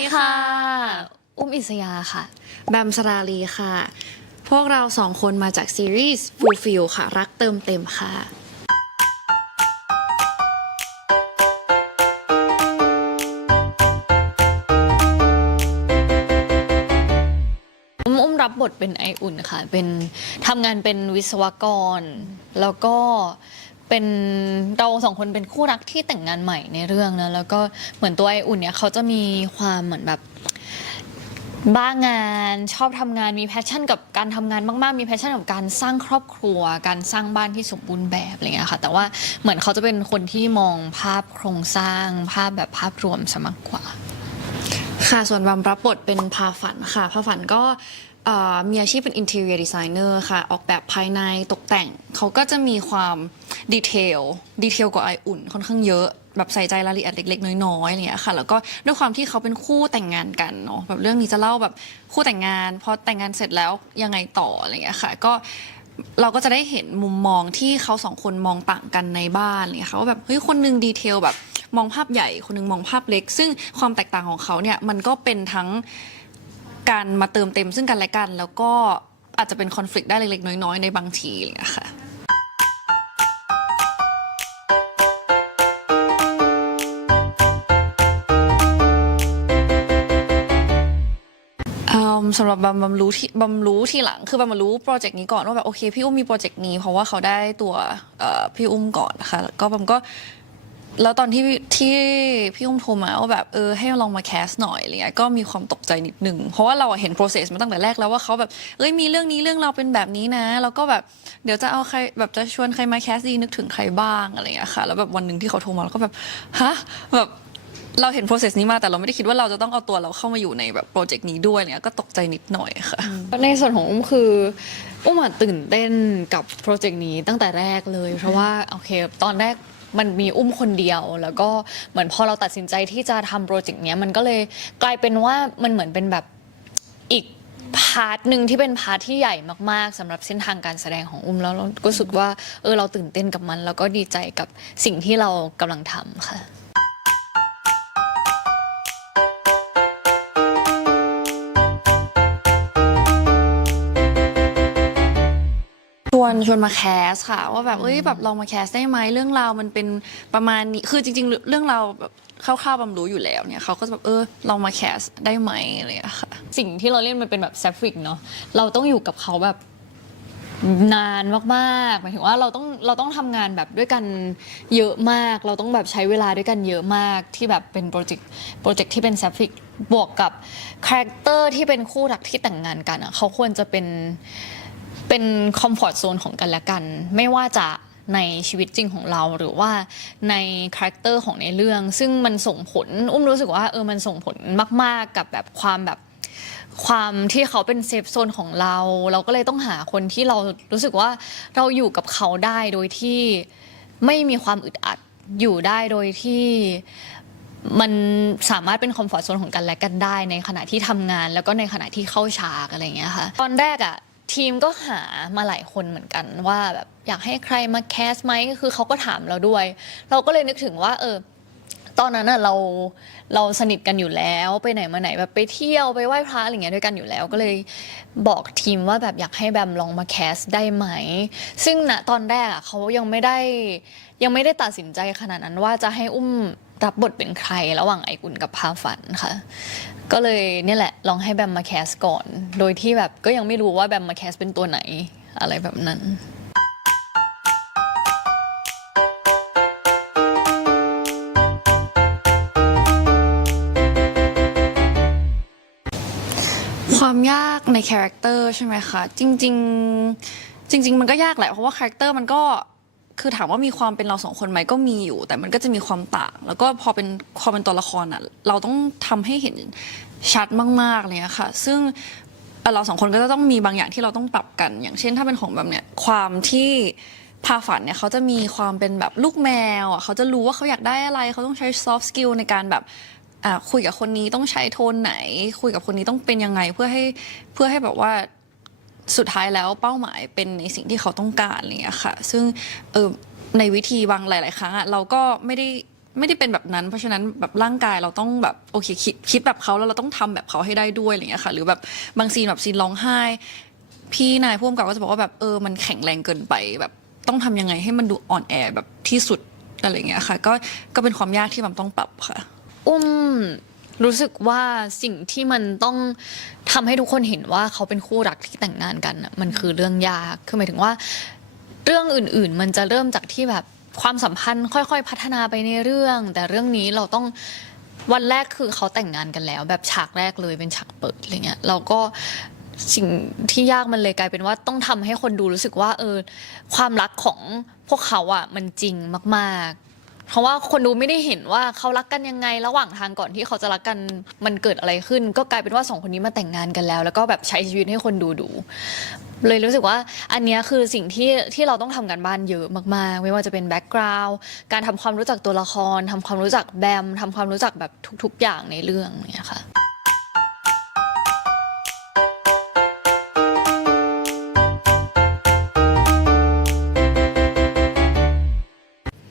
ดีค่ะ อุ้มอิสยาค่ะ แบมสราลีค่ะ พวกเราสองคนมาจากซีรีส์ Fulfill ค่ะ รักเติมเต็มค่ะ อุ้มรับบทเป็นไออุ่นค่ะ เป็นทำงานเป็นวิศวกร แล้วก็เป็นเราสองคนเป็นคู่รักที่แต่งงานใหม่ในเรื่องนะแล้วก็เหมือนตัวไออุ่นเนี่ยเขาจะมีความเหมือนแบบบ้างานชอบทำงานมีแพชชั่นกับการทำงานมากๆมีแพชชั่นกับการสร้างครอบครัวการสร้างบ้านที่สมบูรณ์แบบอะไรเงี้ยค่ะแต่ว่าเหมือนเขาจะเป็นคนที่มองภาพโครงสร้างภาพแบบภาพรวมซะมากกว่า ค่ะส่วนบัมรับบทเป็นพาฝันค่ะพาฝันก็มีอาชีพเป็น interior designer ค่ะ ออกแบบภายในตกแต่ง เขาก็จะมีความดีเทลกว่าไออุ่นค่อนข้างเยอะแบบใส่ใจรายละเอียดเล็กๆน้อยๆอะไรอย่างเงี้ยค่ะแล้วก็ด้วยความที่เขาเป็นคู่แต่งงานกันเนาะแบบเรื่องนี้จะเล่าแบบคู่แต่งงานพอแต่งงานเสร็จแล้วยังไงต่ออะไรอย่างเงี้ยค่ะก็เราก็จะได้เห็นมุมมองที่เขาสองคนมองต่างกันในบ้านเนี่ยค่ะว่าแบบเฮ้ยคนนึงดีเทลแบบมองภาพใหญ่คนนึงมองภาพเล็ก ซึ่งความแตกต่างของเขาเนี่ยมันก็เป็นทั้งการมาเติมเต็มซึ่งกันและกัน แล้วก็อาจจะเป็นคอน FLICT ได้เล็กๆน้อยๆในบางทีอะไรอย่างเงี้ยค่ะสำหรับบัมรู้ทีหลังคือบัมมารู้โปรเจกต์นี้ก่อนว่าแบบโอเคพี่อุ้มมีโปรเจกต์นี้เพราะว่าเขาได้ตัวพี่อุ้มก่อนนะคะแล้วก็บัมก็แล้วตอนที่พี่อุ้มโทรมาว่าแบบให้ลองมาแคสหน่อยอะไรเงี้ยก็มีความตกใจนิดนึงเพราะว่าเราเห็น process มาตั้งแต่แรกแล้วว่าเขาแบบมีเรื่องนี้เรื่องเราเป็นแบบนี้นะแล้วก็แบบเดี๋ยวจะเอาใครแบบจะชวนใครมาแคสดีนึกถึงใครบ้างอะไรเงี้ยค่ะแล้วแบบวันหนึ่งที่เขาโทรมาแล้วก็แบบฮะแบบเราเห็น process นี้มาแต่เราไม่ได้คิดว่าเราจะต้องเอาตัวเราเข้ามาอยู่ในแบบโปรเจกต์นี้ด้วยเนี่ยก็ตกใจนิดหน่อยค่ะในส่วนของอุ้มคืออุ้มตื่นเต้นกับโปรเจกต์นี้ตั้งแต่แรกเลย เพราะว่าโอเคตอนแรกมันมีอุ้มคนเดียว แล้วก็เหมือนพอเราตัดสินใจที่จะทำโปรเจกต์นี้มันก็เลยกลายเป็นว่ามันเหมือนเป็นแบบอีกพาร์ทหนึ่งที่เป็นพาร์ทที่ใหญ่มากๆสำหรับเส้นทางการแสดงของอุ้มแล้วเราก็รู้สึกว่าเราตื่นเต้นกับมัน แล้วก็ดีใจกับสิ่งที่เรากำลังทำค่ะชวนมาแคสค่ะว่าแบบแบบลองมาแคสได้ไหมเรื่องราวมันเป็นประมาณนี้คือจริงๆเรื่องราวแบบคร่าวๆบำรู้อยู่แล้วเนี่ยเขาก็จะแบบลองมาแคสได้ไหมอะไรอย่างเงี้ยค่ะสิ่งที่เราเล่นมันเป็นแบบแซฟิกเนาะเราต้องอยู่กับเขาแบบนานมากๆหมายถึงว่าเราต้องทำงานแบบด้วยกันเยอะมากเราต้องแบบใช้เวลาด้วยกันเยอะมากที่แบบเป็นโปรเจกต์ที่เป็นแซฟิกบวกกับคาแรคเตอร์ที่เป็นคู่รักที่แต่งงานกันอ่ะเขาควรจะเป็นคอมฟอร์ตโซนของกันและกันไม่ว่าจะในชีวิตจริงของเราหรือว่าในคาแรคเตอร์ของในเรื่องซึ่งมันส่งผลอุ้มรู้สึกว่ามันส่งผลมากๆกับแบบความที่เขาเป็นเซฟโซนของเราก็เลยต้องหาคนที่เรารู้สึกว่าเราอยู่กับเขาได้โดยที่ไม่มีความอึดอัดอยู่ได้โดยที่มันสามารถเป็นคอมฟอร์ตโซนของกันและกันได้ในขณะที่ทำงานแล้วก็ในขณะที่เข้าฉากอะไรอย่างเงี้ยค่ะตอนแรกอะทีมก็หามาหลายคนเหมือนกันว่าแบบอยากให้ใครมาแคสไหมคือเขาก็ถามเราด้วยเราก็เลยนึกถึงว่าตอนนั้นน่ะเราสนิทกันอยู่แล้วไปไหนมาไหนแบบไปเที่ยวไปไหว้พระอะไรเงี้ยด้วยกันอยู่แล้วก็เลยบอกทีมว่าแบบอยากให้แบมลองมาแคสได้ไหมซึ่งณตอนแรกเขายังไม่ได้ตัดสินใจขนาดนั้นว่าจะให้อุ้มรับบทเป็นใครระหว่างไออุ่นกับพาฝันค่ะก็เลยเนี่ยแหละลองให้แบมมาแคสก่อนโดยที่แบบก็ยังไม่รู้ว่าแบมมาแคสเป็นตัวไหนอะไรแบบนั้นความยากในคาแรคเตอร์ใช่ไหมคะจริงๆมันก็ยากแหละเพราะว่าคาแรคเตอร์มันก็คือถามว่ามีความเป็นเราสองคนไหมก็มีอยู่แต่มันก็จะมีความต่างแล้วก็พอเป็นความเป็นตัวละครอ่ะเราต้องทำให้เห็นชัดมากๆเลยค่ะซึ่งเราสองคนก็จะต้องมีบางอย่างที่เราต้องปรับกันอย่างเช่นถ้าเป็นของแบบเนี้ยความที่พาฝันเนี่ยเขาจะมีความเป็นแบบลูกแมวอ่ะเขาจะรู้ว่าเขาอยากได้อะไรเขาต้องใช้ soft skill ในการแบบคุยกับคนนี้ต้องใช้โทนไหนคุยกับคนนี้ต้องเป็นยังไงเพื่อให้แบบว่าสุดท้ายแล้วเป้าหมายเป็นในสิ่งที่เขาต้องการอะไรอย่างเงี้ยค่ะซึ่งในวิธีบางหลายๆครั้งเราก็ไม่ได้ ไม่ได้เป็นแบบนั้นเพราะฉะนั้นแบบร่างกายเราต้องแบบโอเคคิดแบบเขาแล้วเราต้องทำแบบเขาให้ได้ด้วยอะไรเงี้ยค่ะหรือแบบบางซีนแบบซีนร้องไห้พี่นายผู้กำกับก็จะบอกว่าแบบมันแข็งแรงเกินไปแบบต้องทำยังไงให้มันดูอ่อนแอแบบที่สุดอะไรเงี้ยค่ะก็เป็นความยากที่มันต้องปรับค่ะรู้สึกว่าสิ่งที่มันต้องทำให้ทุกคนเห็นว่าเขาเป็นคู่รักที่แต่งงานกันน่ะมันคือเรื่องยากคือหมายถึงว่าเรื่องอื่นๆ มันจะเริ่มจากที่แบบความสัมพันธ์ค่อยๆพัฒนาไปในเรื่อง แต่เรื่องนี้เราต้องวันแรกคือเขาแต่งงานกันแล้ว แบบฉากแรกเลยเป็นฉากเปิดอะไรเงี้ยเราก็สิ่งที่ยากมันเลยกลายเป็นว่าต้องทำให้คนดูรู้สึกว่าความรักของพวกเขาอ่ะมันจริงมากๆ เพราะว่าคนดูไม่ได้เห็นว่าเขารักกันยังไงระหว่างทางก่อนที่เขาจะรักกันมันเกิดอะไรขึ้น ก็กลายเป็นว่าสองคนนี้มาแต่งงานกันแล้ว แล้วก็แบบใช้ชีวิตให้คนดูเลยรู้สึกว่าอันเนี้ยคือสิ่งที่เราต้องทำกันบ้านเยอะมากๆไม่ว่าจะเป็นแบ็กกราวด์การทำความรู้จักตัวละครทำความรู้จักแบมทำความรู้จักแบบทุกๆอย่างในเรื่องเนี่ยค่ะ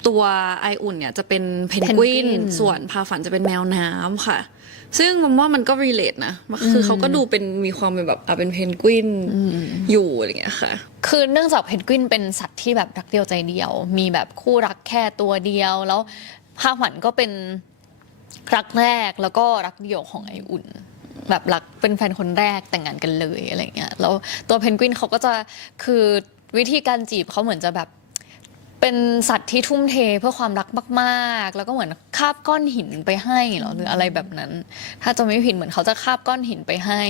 ตัวไออุ่นเนี่ยจะเป็นเพนกวินส่วนพาฝันจะเป็นแมวน้ำค่ะซึ่งมันว่ามันก็ relate นะคือเขาก็ดูเป็นมีความเป็นแบบเป็นเพนกวินอยู่อะไรอย่างเงี้ยค่ะคือเนื่องจากเพนกวินเป็นสัตว์ที่แบบรักเดียวใจเดียว มีแบบคู่รักแค่ตัวเดียว แล้วพาฝันก็เป็นรักแรกแล้วก็รักเดี่ยวของไออุ่น แบบรักเป็นแฟนคนแรกแต่งงานกันเลยอะไรเงี้ยแล้วตัวเพนกวินเขาก็จะคือวิธีการจีบเขาเหมือนจะแบบเป็นสัตว์ที่ทุ่มเทเพื่อความรักมากๆ แล้วก็เหมือนคาบก้อนหินไปให้หรอหรืออะไรแบบนั้น ถ้าจะไม่ผิดเหมือนเขาจะคาบก้อนหินไปให้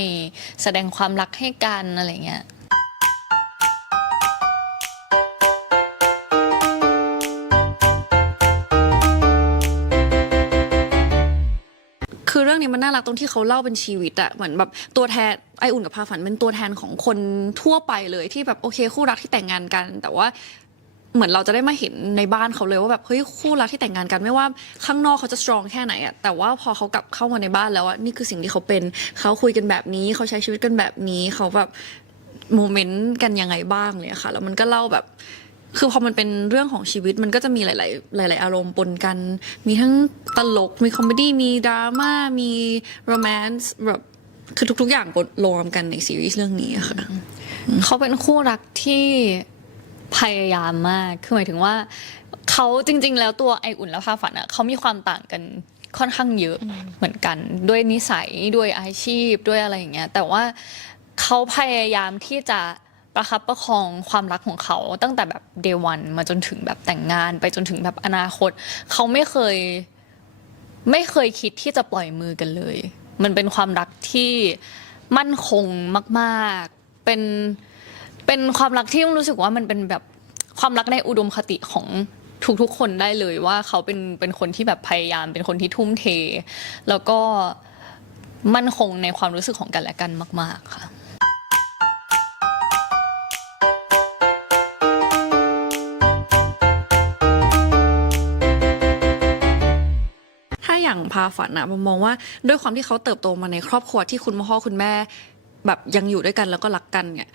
แสดงความรักให้กันอะไรเงี้ย คือเรื่องนี้มันน่ารักตรงที่เขาเล่าเป็นชีวิตอะเหมือนแบบตัวแทนไออุ่นกับพาฝันเป็นตัวแทนของคนทั่วไปเลยที่แบบโอเคคู่รักที่แต่งงานกัน แต่ว่าเหมือนเราจะได้มาเห็นในบ้านเขาเลยว่าแบบเฮ้ยคู่รักที่แต่งงานกันไม่ว่าข้างนอกเขาจะสตรองแค่ไหนอะแต่ว่าพอเขากลับเข้ามาในบ้านแล้วอะนี่คือสิ่งที่เขาเป็นเขาคุยกันแบบนี้เขาใช้ชีวิตกันแบบนี้เขาแบบโมเมนต์กันยังไงบ้างเลยค่ะแล้วมันก็เล่าแบบคือพอมันเป็นเรื่องของชีวิตมันก็จะมีหลายๆอารมณ์ปนกันมีทั้งตลกมีคอมเมดี้มีดราม่ามีโรแมนต์แบบคือทุกๆอย่างปนรวมกันในซีรีส์เรื่องนี้ค่ะเขาเป็นคู่รักที่พยายามมาก คือหมายถึงว่าเขาจริงๆแล้วตัวไออุ่นและพาฝันอ่ะเขามีความต่างกันค่อนข้างเยอะเหมือนกัน ด้วยนิสัยด้วยอาชีพด้วยอะไรอย่างเงี้ย แต่ว่าเขาพยายามที่จะประคับประคองความรักของเขาตั้งแต่แบบเดวันมาจนถึงแบบแต่งงานไปจนถึงแบบอนาคต เขาไม่เคยคิดที่จะปล่อยมือกันเลย มันเป็นความรักที่มั่นคงมากๆ เป็นความรักที่รู้สึกว่ามันเป็นแบบความรักในอุดมคติของทุกๆคนได้เลยว่าเขาเป็นคนที่แบบพยายามเป็นคนที่ทุ่มเท แล้วก็มั่นคงในความรู้สึกของกันและกันมากๆค่ะ ถ้าอย่างพาฝันอะมองว่าด้วยความที่เขาเติบโตมาในครอบครัวที่คุณพ่อคุณแม่แบบยังอยู่ด้วยกันแล้วก็รักกันเนี่ย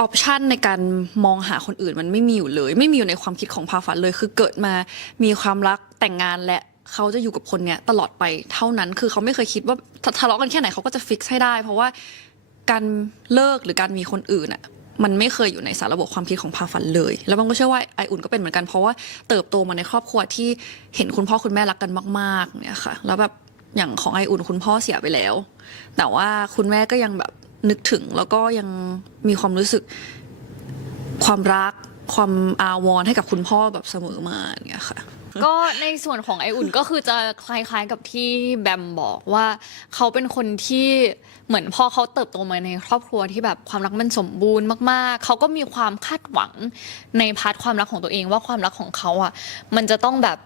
ออปชันในการมองหาคนอื่นมันไม่มีอยู่เลย ไม่มีอยู่ในความคิดของพาฝันเลยคือเกิดมามีความรักแต่งงานและเขาจะอยู่กับคนเนี้ยตลอดไปเท่านั้นคือเขาไม่เคยคิดว่าทะเลาะกันแค่ไหนเขาก็จะฟิกซ์ให้ได้ เพราะว่าการเลิกหรือการมีคนอื่นอะมันไม่เคยอยู่ในสารระบบความคิดของพาฝันเลย แล้วมันก็เชื่อว่าไออุ่นก็เป็นเหมือนกันเพราะว่าเติบโตมาในครอบครัวที่เห็นคุณพ่อคุณแม่รักกันมากๆเนี่ยค่ะแล้วแบบอย่างของไออุ่นคุณพ่อเสียไปแล้ว แต่ว่าคุณแม่ก็ยังแบบนึกถึงแล้วก็ยังมีความรู้สึกความรักความอาวรณ์ให้กับคุณพ่อแบบเสมอมาเนี่ยค่ะ ก็ในส่วนของไออุ่นก็คือจะคล้ายๆกับที่แบมบอกว่าเขาเป็นคนที่เหมือนพอเขาเติบโตมาในครอบครัวที่แบบความรักมันสมบูรณ์มากๆเขาก็มีความคาดหวังในพาร์ทความรักของตัวเองว่าความรักของเขาอ่ะมันจะต้องแบบ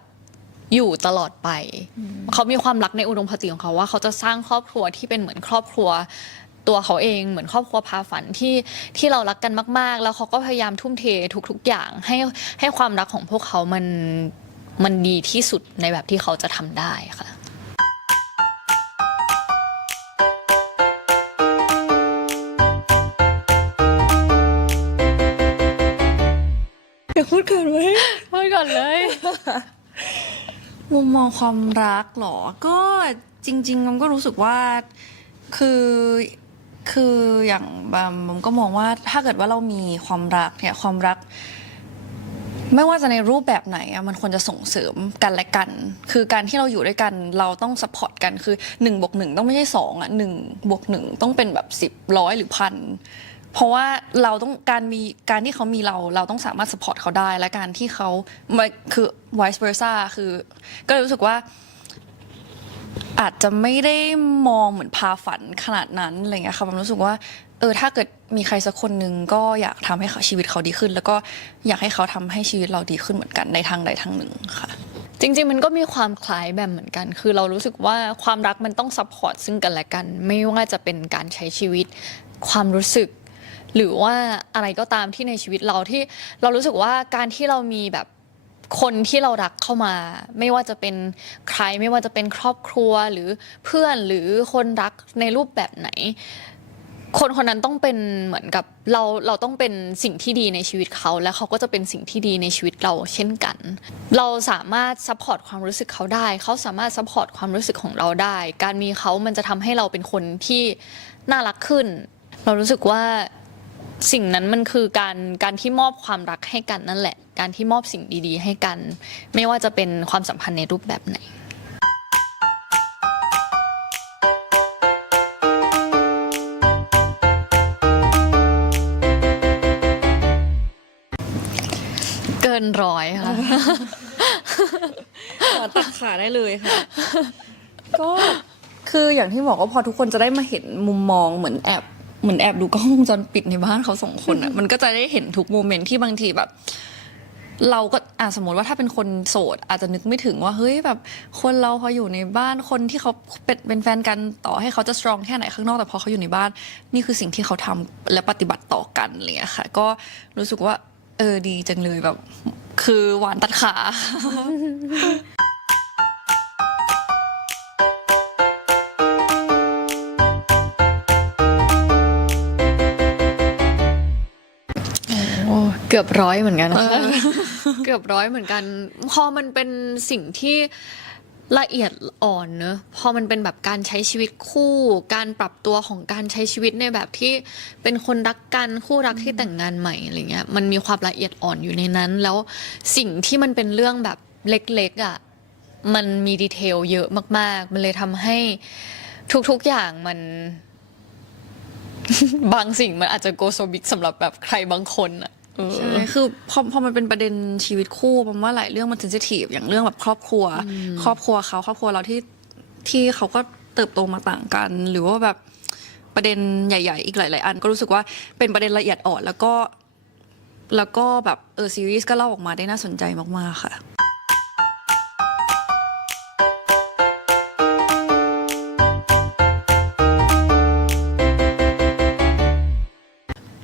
อยู่ตลอดไปเขามีความรักในอุดมคติของเขาว่าเขาจะสร้างครอบครัวที่เป็นเหมือนครอบครัวตัวเขาเองเหมือนครอบครัวพาฝันที่เรารักกันมากๆแล้วเขาก็พยายามทุ่มเททุกๆอย่างให้ความรักของพวกเขามันดีที่สุดในแบบที่เขาจะทำได้ค่ะอยากพูดก่อนไหม พูดก่อนเลย มุมมองความรักเหรอ ก็จริงๆมันก็รู้สึกว่าคือคืออย่างผมก็มองว่าถ้าเกิดว่าเรามีความรักเนี่ยความรัก ไม่ว่าจะในรูปแบบไหนอะมันควรจะส่งเสริมกันและกัน คือการที่เราอยู่ด้วยกันเราต้องซัพพอร์ตกันคือ1+1ต้องไม่ใช่2อะ1+1ต้องเป็นแบบ10ร้อยหรือพันเพราะว่าเราต้องการที่เขามีเราต้องสามารถซัพพอร์ตเขาได้และการที่เขาคือ vice versa คือก็เลยรู้สึกว่า อาจจะไม่ได้มองเหมือนพาฝันขนาดนั้นอะไรเงี้ยค่ะผมรู้สึกว่าถ้าเกิดมีใครสักคนหนึ่งก็อยากทำให้ชีวิตเขาดีขึ้น แล้วก็อยากให้เขาทำให้ชีวิตเราดีขึ้นเหมือนกันในทางใดทางหนึ่งค่ะ จริงๆมันก็มีความคล้ายแบบเหมือนกัน คือเรารู้สึกว่าความรักมันต้องซัพพอร์ตซึ่งกันและกัน ไม่ว่าจะเป็นการใช้ชีวิตความรู้สึก หรือว่าอะไรก็ตามที่ในชีวิตเราที่เรารู้สึกว่าการที่เรามีแบบคนที่เรารักเข้ามา ไม่ว่าจะเป็นใครไม่ว่าจะเป็นครอบครัวหรือเพื่อนหรือคนรักในรูปแบบไหน คนคนนั้นต้องเป็นเหมือนกับเราต้องเป็นสิ่งที่ดีในชีวิตเขาและเขาก็จะเป็นสิ่งที่ดีในชีวิตเราเช่นกัน เราสามารถซัพพอร์ตความรู้สึกเขาได้เขาสามารถซัพพอร์ตความรู้สึกของเราได้ การมีเขามันจะทำให้เราเป็นคนที่น่ารักขึ้น เรารู้สึกว่าสิ่งนั้นมันคือการที่มอบความรักให้กันนั่นแหละ การที่มอบสิ่งดีๆให้กัน ไม่ว่าจะเป็นความสัมพันธ์ในรูปแบบไหน เกินร้อยค่ะ ตัดขาได้เลยค่ะ ก็คืออย่างที่บอกว่าพอทุกคนจะได้มาเห็นมุมมองเหมือนแอบดูกล้องวงจรปิดในบ้านเขาสองคนอ่ะ มันก็จะได้เห็นทุกโมเมนต์ที่บางทีแบบ เราก็สมมติว่าถ้าเป็นคนโสดอาจจะนึกไม่ถึงว่าเฮ้ยแบบคนเราพออยู่ในบ้านคนที่เขาเป็นแฟนกันต่อให้เขาจะสตรองแค่ไหนข้างนอกแต่พอเขาอยู่ในบ้าน นี่คือสิ่งที่เขาทำและปฏิบัติต่อกันอะไรเลยค่ะ ก็รู้สึกว่าดีจังเลยแบบ คือหวานตัดขา เกือบร้อยเหมือนกันนะคะเกือบร้อยเหมือนกัน พอมันเป็นสิ่งที่ละเอียดอ่อนเนอะพอมันเป็นแบบการใช้ชีวิตคู่ การปรับตัวของการใช้ชีวิตในแบบที่เป็นคนรักกันคู่รักที่แต่งงานใหม่อะไรเงี้ยมันมีความละเอียดอ่อนอยู่ในนั้น แล้วสิ่งที่มันเป็นเรื่องแบบเล็กๆอ่ะมันมีดีเทลเยอะมากๆ มันเลยทำให้ทุกๆอย่างมัน บางสิ่งมันอาจจะโกโซบิกสำหรับแบบใครบางคนอ่ะ ใช่คือพอมันเป็นประเด็นชีวิตคู่ผมว่าหลายเรื่องมันเซนซิทีฟอย่างเรื่องแบบครอบครัวครอบครัวเขาครอบครัวเราที่เขาก็เติบโตมาต่างกัน หรือว่าแบบประเด็นใหญ่ๆอีกหลายๆอันก็รู้สึกว่าเป็นประเด็นละเอียดอ่อนแล้วก็แบบซีรีส์ก็เล่าออกมาได้น่าสนใจมากๆค่ะ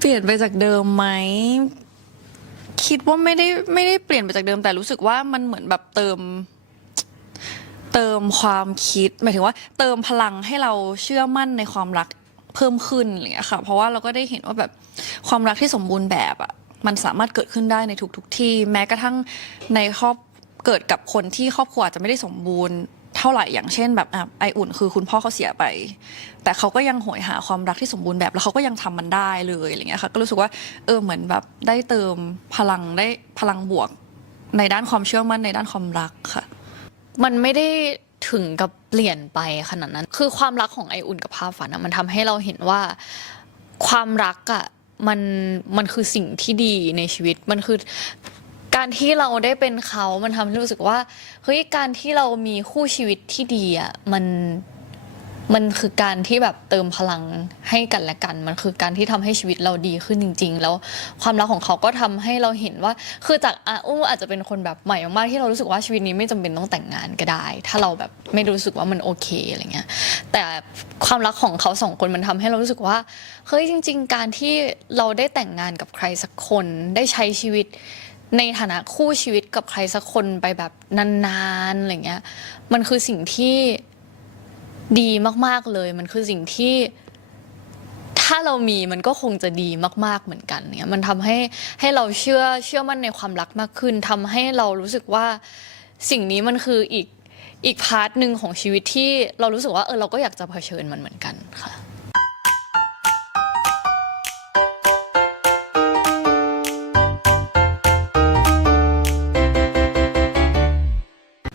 เปลี่ยนไปจากเดิมไหมคิดว่าไม่ได้เปลี่ยนไปจากเดิมแต่รู้สึกว่ามันเหมือนแบบเติมความคิดหมายถึงว่าเติมพลังให้เราเชื่อมั่นในความรักเพิ่มขึ้นอะไรอย่างเงี้ยค่ะเพราะว่าเราก็ได้เห็นว่าแบบความรักที่สมบูรณ์แบบอ่ะมันสามารถเกิดขึ้นได้ในทุกที่แม้กระทั่งในเกิดกับคนที่ครอบครัวอาจจะไม่ได้สมบูรณ์เท่าไหร่อย่างเช่นแบบไออุ่นคือคุณพ่อเขาเสียไปแต่เขาก็ยังโหยหาความรักที่สมบูรณ์แบบแล้วเขาก็ยังทำมันได้เลยอะไรเงี้ยค่ะก็รู้สึกว่าเหมือนแบบได้เติมพลังได้พลังบวกในด้านความเชื่อมั่นในด้านความรักค่ะมันไม่ได้ถึงกับเปลี่ยนไปขนาดนั้น คือความรักของไออุ่นกับพาฝันอะมันทำให้เราเห็นว่าความรักอะมันคือสิ่งที่ดีในชีวิต มันคือการที่เราได้เป็นเขามันทำให้รู้สึกว่าเฮ้ยการที่เรามีคู่ชีวิตที่ดีอะมันคือการที่แบบเติมพลังให้กันและกัน มันคือการที่ทำให้ชีวิตเราดีขึ้นจริงๆ แล้วความรักของเขาก็ทำให้เราเห็นว่า คือจากอุ้มอาจจะเป็นคนแบบใหม่มากๆที่เรารู้สึกว่าชีวิตนี้ไม่จำเป็นต้องแต่งงานก็ได้ ถ้าเราแบบไม่รู้สึกว่ามันโอเคอะไรเงี้ย แต่ความรักของเขาสองคนมันทำให้เรารู้สึกว่า เฮ้ยจริงๆ การที่เราได้แต่งงานกับใครสักคน ได้ใช้ชีวิตในฐานะคู่ชีวิตกับใครสักคนไปแบบนานๆ อะไรเงี้ย มันคือสิ่งที่ดีมากๆเลยมันคือสิ่งที่ถ้าเรามีมันก็คงจะดีมากๆเหมือนกันเนี่ยมันทำให้เราเชื่อมั่นในความรักมากขึ้นทำให้เรารู้สึกว่าสิ่งนี้มันคือ อีกพาร์ทหนึ่งของชีวิตที่เรารู้สึกว่าเราก็อยากจะเผชิญมันเหมือนกันค่ะ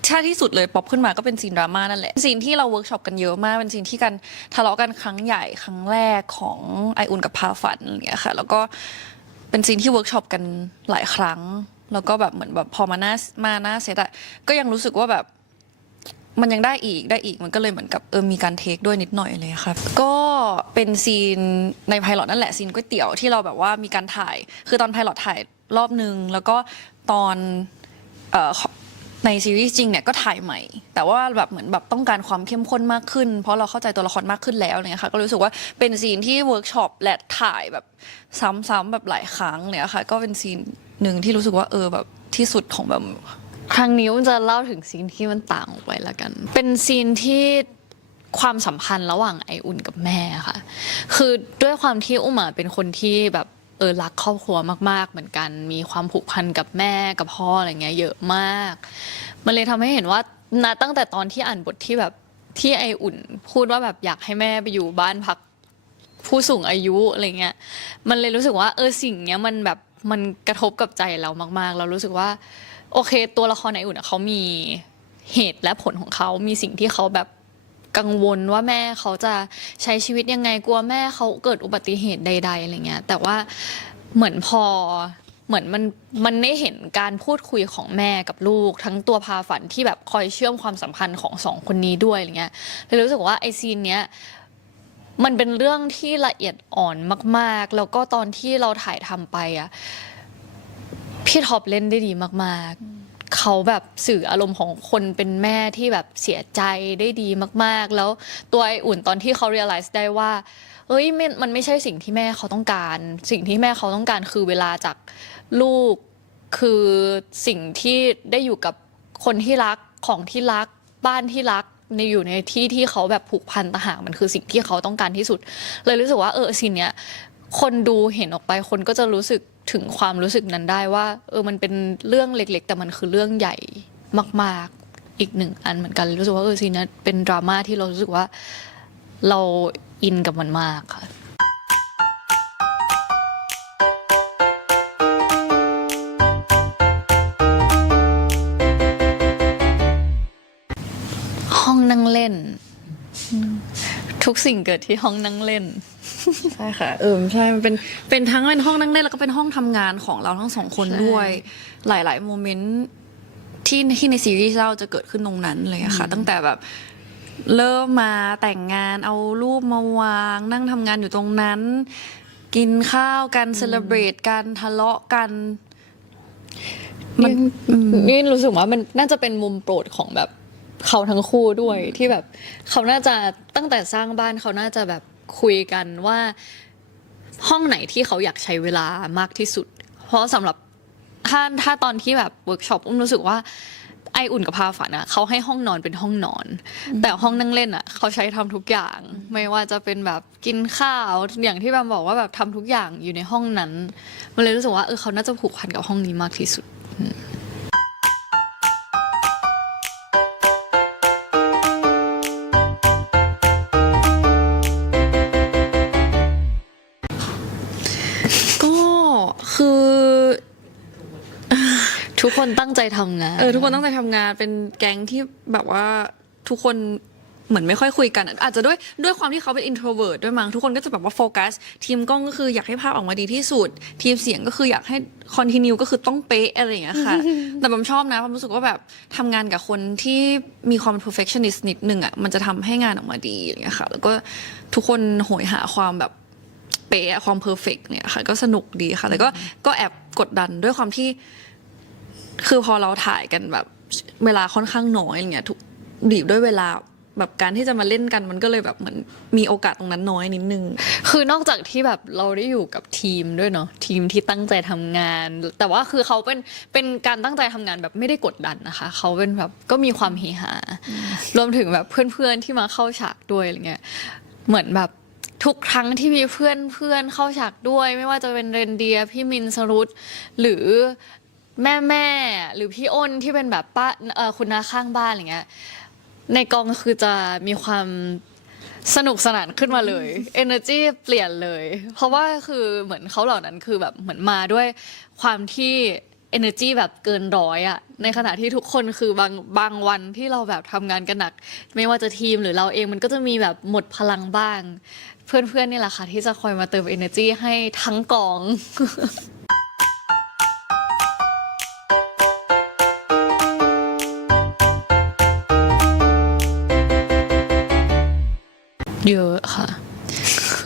ถ้าที่สุดเลยป๊อปขึ้นมาก็เป็นซีนดราม่านั่นแหละซีนที่เราเวิร์กช็อปกันเยอะมากเป็นซีนที่กันทะเลาะกันครั้งใหญ่ครั้งแรกของไออุ่นกับพาฝันอะไรอย่างเงี้ยค่ะแล้วก็เป็นซีนที่เวิร์กช็อปกันหลายครั้งแล้วก็แบบเหมือนแบบพอมาหน้าเซตอะก็ยังรู้สึกว่าแบบมันยังได้อีกมันก็เลยเหมือนกับมีการเทคด้วยนิดหน่อยเลยครับก็เป็นซีนในไพลอตนั่นแหละซีนก๋วยเตี๋ยวที่เราแบบว่ามีการถ่ายคือตอนไพลอตถ่ายรอบนึงแล้วก็ตอนในซีรีส์จริงเนี่ยก็ถ่ายใหม่แต่ว่าแบบเหมือนแบบต้องการความเข้มข้นมากขึ้นเพราะเราเข้าใจตัวละครมากขึ้นแล้วเนี่ยค่ะก็รู้สึกว่าเป็นซีนที่เวิร์กช็อปและถ่ายแบบซ้ำๆแบบหลายครั้งเนี่ยค่ะก็เป็นซีนหนึ่งที่รู้สึกว่าแบบที่สุดของแบบครั้งนี้มันจะเล่าถึงซีนที่มันต่างออกไปละกันเป็นซีนที่ความสัมพันธ์ระหว่างไออุ่นกับแม่ค่ะคือด้วยความที่อุ้มเป็นคนที่แบบรักครอบครัวมากๆเหมือนกันมีความผูกพันกับแม่กับพ่ออะไรเงี้ยเยอะมากมันเลยทำให้เห็นว่าตั้งแต่ตอนที่อ่านบทที่แบบที่ไออุ่นพูดว่าแบบอยากให้แม่ไปอยู่บ้านพักผู้สูงอายุอะไรเงี้ยมันเลยรู้สึกว่าสิ่งเนี้ยมันแบบมันกระทบกับใจเรามากๆเรารู้สึกว่าโอเคตัวละครไออุ่นเขามีเหตุและผลของเขามีสิ่งที่เขาแบบกังวลว่าแม่เขาจะใช้ชีวิตยังไงกลัวแม่เขาเกิดอุบัติเหตุใดๆอะไรเงี้ยแต่ว่าเหมือนมันได้เห็นการพูดคุยของแม่กับลูกทั้งตัวพาฝันที่แบบคอยเชื่อมความสัมพันธ์ของสองคนนี้ด้วยอะไรเงี้ยเลยรู้สึกว่าไอซีนเนี้ยมันเป็นเรื่องที่ละเอียดอ่อนมากๆแล้วก็ตอนที่เราถ่ายทำไปพี่ท็อปเล่นได้ดีมากๆเขาแบบสื่ออารมณ์ของคนเป็นแม่ที่แบบเสียใจได้ดีมากๆแล้วตัวไออุ่นตอนที่เขา realize ได้ว่ามันไม่ใช่สิ่งที่แม่เขาต้องการสิ่งที่แม่เขาต้องการคือเวลาจากลูกคือสิ่งที่ได้อยู่กับคนที่รักของที่รักบ้านที่รักอยู่ในที่ที่เขาแบบผูกพันต่างหากมันคือสิ่งที่เขาต้องการที่สุดเลยรู้สึกว่าซีนเนี้ยคนดูเห็นออกไปคนก็จะรู้สึกถึงความรู้สึกนั้นได้ว่ามันเป็นเรื่องเล็กๆแต่มันคือเรื่องใหญ่มากๆอีกหนึ่งอันเหมือนกันรู้สึกว่าซีนนี้เป็นดราม่าที่เรารู้สึกว่าเราอินกับมันมากค่ะห้องนั่งเล่นทุกสิ่งเกิดที่ห้องนั่งเล่นใช่ค่ะใช่มันเป็นทั้งเป็นห้องนั่งเล่นแล้วก็เป็นห้องทำงานของเราทั้งสองคนด้วยหลายๆโมเมนต์ที่ในซีรีส์เราจะเกิดขึ้นตรงนั้นเลยอะค่ะตั้งแต่แบบเริ่มมาแต่งงานเอารูปมาวางนั่งทำงานอยู่ตรงนั้นกินข้าวกันเซเลบรตกันทะเลาะกันนี่รู้สึกว่ามันน่าจะเป็นมุมโปรดของแบบเขาทั้งคู่ด้วยที่แบบเขาน่าจะตั้งแต่สร้างบ้านเขาน่าจะแบบคุยกันว่าห้องไหนที่เขาอยากใช้เวลามากที่สุดเพราะสำหรับถ้าตอนที่แบบเวิร์กช็อปรู้สึกว่าไออุ่นกับพาฝันเขาให้ห้องนอนเป็นห้องนอนแต่ห้องนั่งเล่นเขาใช้ทำทุกอย่างไม่ว่าจะเป็นแบบกินข้าวอย่างที่แบมบอกว่าแบบทำทุกอย่างอยู่ในห้องนั้นมันเลยรู้สึกว่าเขาน่าจะผูกพันกับห้องนี้มากที่สุดทุกคนตั้งใจทำงานทุกคนตั้งใจทำงานเป็นแก๊งที่แบบว่าทุกคนเหมือนไม่ค่อยคุยกันอาจจะด้วยความที่เขาเป็น introvert ด้วยมั้งทุกคนก็จะแบบว่าโฟกัสทีมกล้องก็คืออยากให้ภาพออกมาดีที่สุดทีมเสียงก็คืออยากให้ continue ก็คือต้องเป๊ะอะไรอย่างเงี้ยค่ะ แต่ผมชอบนะผมรู้สึกว่าแบบทำงานกับคนที่มีความ perfectionist นิดนึงมันจะทำให้งานออกมาดีอย่างเงี้ยค่ะแล้วก็ทุกคนโหยหาความแบบเป๊ะความ perfect เนี่ยค่ะก็สนุกดีค่ะแล้วก็แอบกดดันด้วยความที่คือพอเราถ่ายกันแบบเวลาค่อนข้างน้อยอย่างเงี้ยถูกบีบด้วยเวลาแบบการที่จะมาเล่นกันมันก็เลยแบบเหมือนมีโอกาสตรงนั้นน้อยนิดนึงคือนอกจากที่แบบเราได้อยู่กับทีมด้วยเนาะทีมที่ตั้งใจทำงานแต่ว่าคือเขาเป็นการตั้งใจทำงานแบบไม่ได้กดดันนะคะเขาเป็นแบบก็มีความเฮฮารวมถึงแบบเพื่อนๆที่มาเข้าฉากด้วยอะไรเงี้ยเหมือนแบบทุกครั้งที่มีเพื่อนเข้าฉากด้วยไม่ว่าจะเป็นเรนเดียพี่มินสรุตหรือแม่หรือพี่อ้นที่เป็นแบบป้าคุณน้าข้างบ้านอะไรเงี้ย ในกองคือจะมีความสนุกสนานขึ้นมาเลย energy เปลี่ยนเลย เพราะว่าคือเหมือนเขาเหล่านั้นคือแบบเหมือนมาด้วยความที่ energy แบบเกินร้อยอะในขณะที่ทุกคนคือบางวันที่เราแบบทำงานกันหนัก ไม่ว่าจะทีมหรือเราเองมันก็จะมีแบบหมดพลังบ้าง เพื่อนๆนี่แหละค่ะที่จะคอยมาเติม energy ให้ทั้งกอง เยอะค่ะ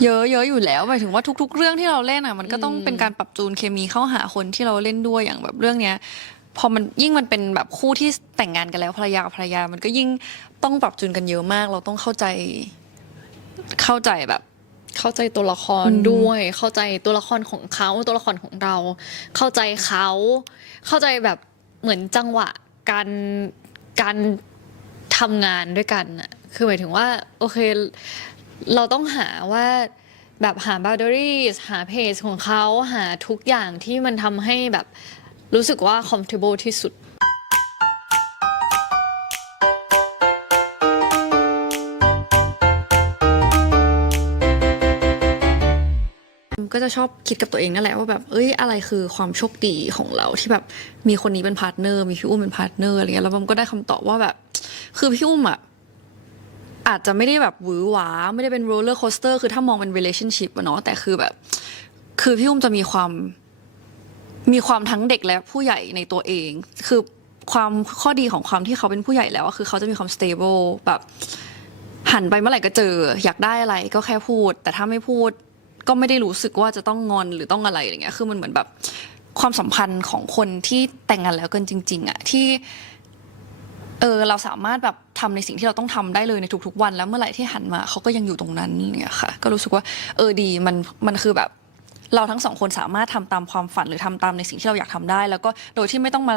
เยอะอยู่แล้วหมายถึงว่าทุกๆเรื่องที่เราเล่นอ่ะมันก็ต้องเป็นการปรับจูนเคมีเข้าหาคนที่เราเล่นด้วยอย่างแบบเรื่องเนี้ยพอมันยิ่งมันเป็นแบบคู่ที่แต่งงานกันแล้วภรรยากับภรรยามันก็ยิ่งต้องปรับจูนกันเยอะมาก เราต้องเข้าใจแบบ เข้าใจตัวละครด้วย เข้าใจตัวละครของเขาตัวละครของเรา เข้าใจเขาเข้าใจแบบเหมือนจังหวะการทำงานด้วยกันน่ะคือหมายถึงว่าโอเค เราต้องหาว่าแบบหา boundaries หา pace ของเขาหาทุกอย่างที่มันทำให้แบบรู้สึกว่า comfortable ที่สุด ก็จะชอบคิดกับตัวเองนั่นแหละว่าแบบเอ้ยอะไรคือความโชคดีของเราที่แบบมีคนนี้เป็นพาร์ทเนอร์มีพี่อุ้มเป็นพาร์ทเนอร์อะไรเงี้ยแล้วมันก็ได้คำตอบว่าแบบคือพี่อุ้มอ่ะอาจจะไม่ได้แบบหวือหวาไม่ได้เป็นโรลเลอร์โคสเตอร์คือถ้ามองเป็น relationship อะเนาะแต่คือแบบคือพี่อุ้มจะมีความทั้งเด็กและผู้ใหญ่ในตัวเองคือความข้อดีของความที่เขาเป็นผู้ใหญ่แล้วอะคือเขาจะมีความ stable แบบหันไปเมื่อไหร่ก็เจออยากได้อะไรก็แค่พูดแต่ถ้าไม่พูด ก็ไม่ได้รู้สึกว่าจะต้องงอนหรือต้องอะไรอย่างเงี้ย คือมันเหมือนแบบความสัมพันธ์ของคนที่แต่งงานแล้วกันจริงๆอะที่เราสามารถแบบทำในสิ่งที่เราต้องทำได้เลยในทุกๆวันแล้วเมื่อไหร่ที่หันมาเขาก็ยังอยู่ตรงนั้นเนี่ยค่ะ ก็รู้สึกว่าดีมันคือแบบเราทั้งสองคนสามารถทำตามความฝันหรือทำตามในสิ่งที่เราอยากทำได้ แล้วก็โดยที่ไม่ต้องมา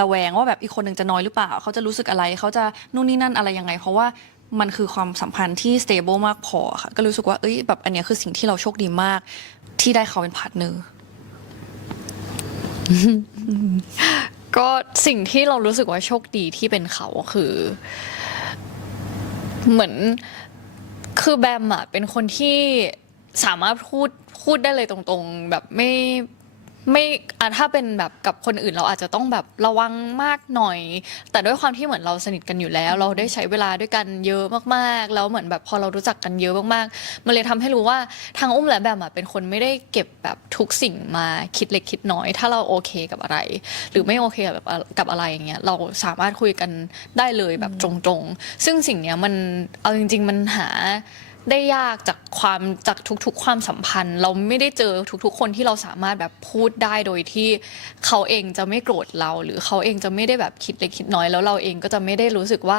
ระแวงว่าแบบอีกคนหนึ่งจะน้อยหรือเปล่าเขาจะรู้สึกอะไรเขาจะนู่นนี่นั่นอะไรยังไง เพราะว่ามันคือความสัมพันธ์ที่ stable มากพอค่ะก็รู้สึกว่าแบบอันเนี้ยคือสิ่งที่เราโชคดีมากที่ได้เขาเป็นพาร์ทเนอร์ ก็สิ่งที่เรารู้สึกว่าโชคดีที่เป็นเขาคือ เหมือนคือแบมอะเป็นคนที่สามารถพูดได้เลยตรงๆแบบไม่ถ้าเป็นแบบกับคนอื่นเราอาจจะต้องแบบระวังมากหน่อย แต่ด้วยความที่เหมือนเราสนิทกันอยู่แล้ว เราได้ใช้เวลาด้วยกันเยอะมากๆแล้วเหมือนแบบพอเรารู้จักกันเยอะมากๆมันเลยทำให้รู้ว่าทางอุ้มและแบมอะเป็นคนไม่ได้เก็บแบบทุกสิ่งมาคิดเล็กคิดน้อย ถ้าเราโอเคกับอะไร หรือไม่โอเคกับอะไรอย่างเงี้ยเราสามารถคุยกันได้เลยแบบตรงๆซึ่งสิ่งเนี้ยมันเอาจริงๆมันหาได้ยากจากทุกๆความสัมพันธ์ เราไม่ได้เจอทุกๆคนที่เราสามารถแบบพูดได้โดยที่เขาเองจะไม่โกรธเรา หรือเขาเองจะไม่ได้แบบคิดเล็กคิดน้อยแล้วเราเองก็จะไม่ได้รู้สึกว่า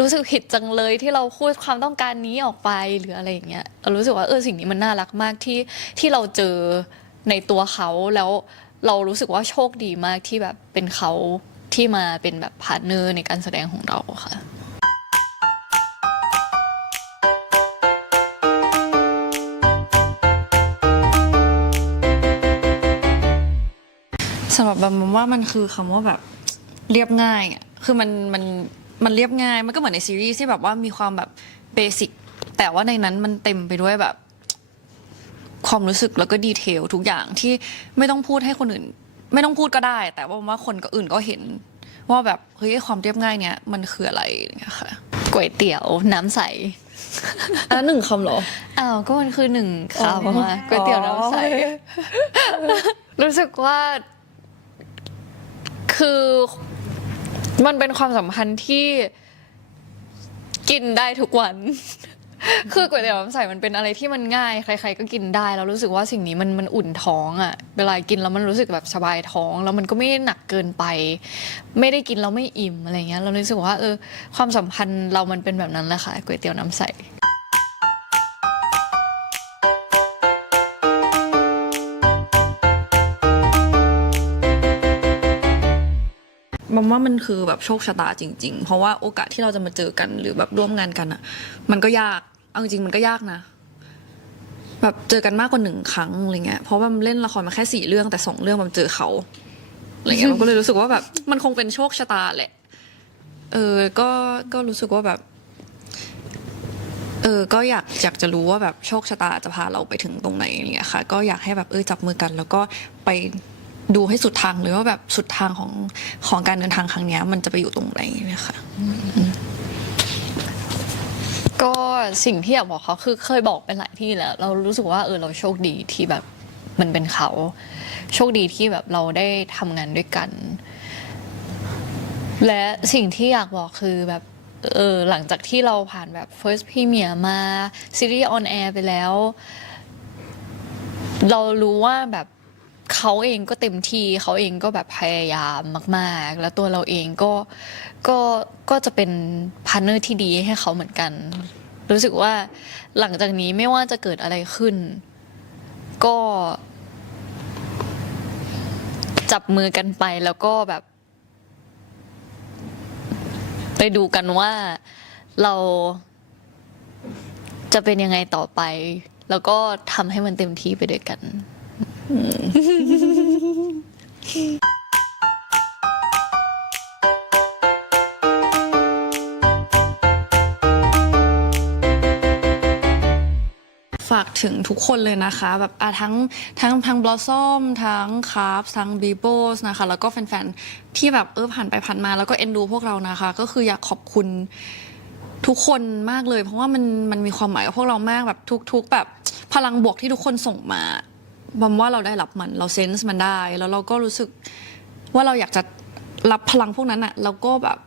รู้สึกผิดจังเลยที่เราพูดความต้องการนี้ออกไปหรืออะไรอย่างเงี้ยเรารู้สึกว่าสิ่งนี้มันน่ารักมากที่เราเจอในตัวเขาแล้วเรารู้สึกว่าโชคดีมากที่แบบเป็นเขาที่มาเป็นแบบพาร์ทเนอร์ในการแสดงของเราค่ะ สำหรับแบมว่ามันคือคำว่าแบบเรียบง่ายอ่ะคือมันเรียบง่ายมันก็เหมือนในซีรีส์ที่แบบว่ามีความแบบเบสิกแต่ว่าในนั้นมันเต็มไปด้วยแบบความรู้สึกแล้วก็ดีเทลทุกอย่างที่ไม่ต้องพูดให้คนอื่น ไม่ต้องพูดก็ได้ แต่ว่าคนก็อื่นก็เห็นว่าแบบเฮ้ยความเรียบง่ายเนี้ยมันคืออะไรอย่างเงี้ยค่ะ ก๋วยเตี๋ยวน้ำใส หนึ่งคำเหรอ อ้าวก็มันคือหนึ่งค อ๋อ ำอะก๋วยเตี๋ยวน้ำใส รู้สึกว่า คือมันเป็นความสัมพันธ์ที่กินได้ทุกวัน คือก๋วยเตี๋ยวน้ำใสมันเป็นอะไรที่มันง่าย ใครๆก็กินได้แล้วรู้สึกว่าสิ่งนี้มันอุ่นท้องอ่ะเวลากินแล้วมันรู้สึกแบบสบายท้อง แล้วมันก็ไม่ได้หนักเกินไป ไม่ได้กินแล้วไม่อิ่มอะไรเงี้ยเรารู้สึกว่าความสัมพันธ์เรามันเป็นแบบนั้นแหละค่ะก๋วยเตี๋ยวน้ำใส มันว่ามันคือแบบโชคชะตาจริงๆ เพราะว่าโอกาสที่เราจะมาเจอกันหรือแบบร่วมงานกันอ่ะ มันก็ยาก เอาจริงๆมันก็ยากนะ แบบเจอกันมากกว่าหนึ่งครั้งอะไรเงี้ย เพราะว่ามันเล่นละครมาแค่4 เรื่องแต่2 เรื่องมันเจอเขาอะไรเงี้ย มันก็เลยรู้สึกว่าแบบมันคงเป็นโชคชะตาแหละ ก็รู้สึกว่าแบบก็อยากจะรู้ว่าแบบโชคชะตาจะพาเราไปถึงตรงไหนอะไรเงี้ยค่ะก็อยากให้แบบจับมือกัน แล้วก็ไปดูให้สุดทางเลยว่าแบบสุดทางของการเดินทางครั้งเนี้ยมันจะไปอยู่ตรงไหนเนี่ยค่ะ ก็สิ่งที่อยากบอกเขาคือเคยบอกไปหลายที่แล้ว เรารู้สึกว่าเราโชคดีที่แบบมันเป็นเขา โชคดีที่แบบเราได้ทำงานด้วยกัน และสิ่งที่อยากบอกคือแบบหลังจากที่เราผ่านแบบ first premiere มาซีรีส์ on air ไปแล้ว เรารู้ว่าแบบเขาเองก็เต็มที่เขาเองก็แบบพยายามมากๆ แล้วตัวเราเองก็จะเป็นพาร์ทเนอร์ที่ดีให้เขาเหมือนกัน รู้สึกว่าหลังจากนี้ไม่ว่าจะเกิดอะไรขึ้น ก็จับมือกันไปแล้วก็แบบ ไปดูกันว่าเราจะเป็นยังไงต่อไป แล้วก็ทำให้มันเต็มที่ไปด้วยกัน ฝากถึงทุกคนเลยนะคะแบบทั้งบลอสซอมทั้งคาร์ฟทั้งบีโบสนะคะแล้วก็แฟนๆที่แบบผ่านไปผ่านมาแล้วก็เอ็นดูพวกเรานะคะก็คืออยากขอบคุณทุกคนมากเลยเพราะว่ามันมีความหมายกับพวกเรามากแบบทุกแบบพลังบวกที่ทุกคนส่งมาบำว่าเราได้รับมันเราเซนส์มันได้แล้วเราก็รู้สึกว่าเราอยากจะรับพลังพวกนั้นอะแล้วก็แบบ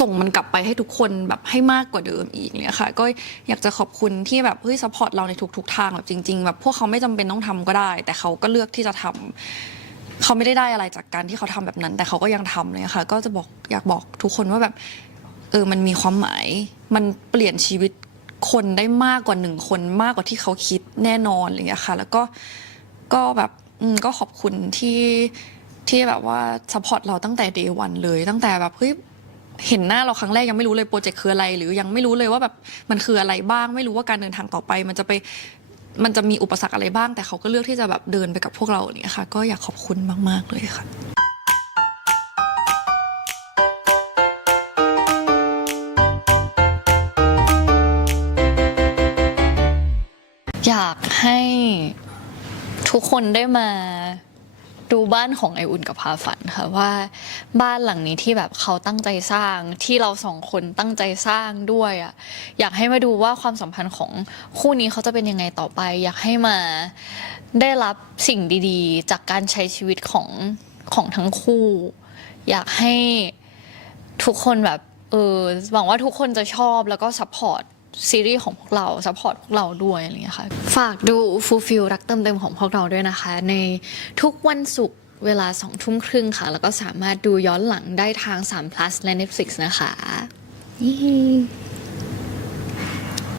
ส่งมันกลับไปให้ทุกคนแบบให้มากกว่าเดิมอีกเนี่ยค่ะก็อยากจะขอบคุณที่แบบซัพพอร์ตเราในทุกทางแบบจริงๆแบบพวกเขาไม่จำเป็นต้องทำก็ได้แต่เขาก็เลือกที่จะทำเขาไม่ได้อะไรจากการที่เขาทำแบบนั้น แต่เขาก็ยังทำเลยค่ะก็จะอยากบอกทุกคนว่าแบบมันมีความหมายมันเปลี่ยนชีวิตคนได้มากกว่า1 คนมากกว่าที่เขาคิดแน่นอนอะไรอย่างเงี้ยค่ะแล้วก็แบบก็ขอบคุณที่แบบว่าซัพพอร์ตเราตั้งแต่ day 1เลยตั้งแต่แบบเห็นหน้าเราครั้งแรกยังไม่รู้เลยโปรเจกต์คืออะไรหรือยังไม่รู้เลยว่าแบบมันคืออะไรบ้างไม่รู้ว่าการเดินทางต่อไปมันจะมีอุปสรรคอะไรบ้างแต่เขาก็เลือกที่จะแบบเดินไปกับพวกเราเนี่ยค่ะก็อยากขอบคุณมากๆเลยค่ะอยากให้ทุกคนได้มาดูบ้านของไออุ่นกับพาฝันค่ะว่าบ้านหลังนี้ที่แบบเขาตั้งใจสร้างที่เรา2 คนตั้งใจสร้างด้วยอ่ะอยากให้มาดูว่าความสัมพันธ์ของคู่นี้เขาจะเป็นยังไงต่อไป อยากให้มาได้รับสิ่งดีๆ จากการใช้ชีวิตของทั้งคู่ อยากให้ทุกคนแบบหวังว่าทุกคนจะชอบแล้วก็ซัพพอร์ตซีรีส์ของพวกเราซัพพอร์ตพวกเราด้วยอะไรอย่างเงี้ยค่ะฝากดู Fulfill รักเติมเต็มของพวกเราด้วยนะคะ ในทุกวันศุกร์เวลา 20:30 ค่ะ แล้วก็สามารถดูย้อนหลังได้ทาง3 plus และ Netflix นะคะ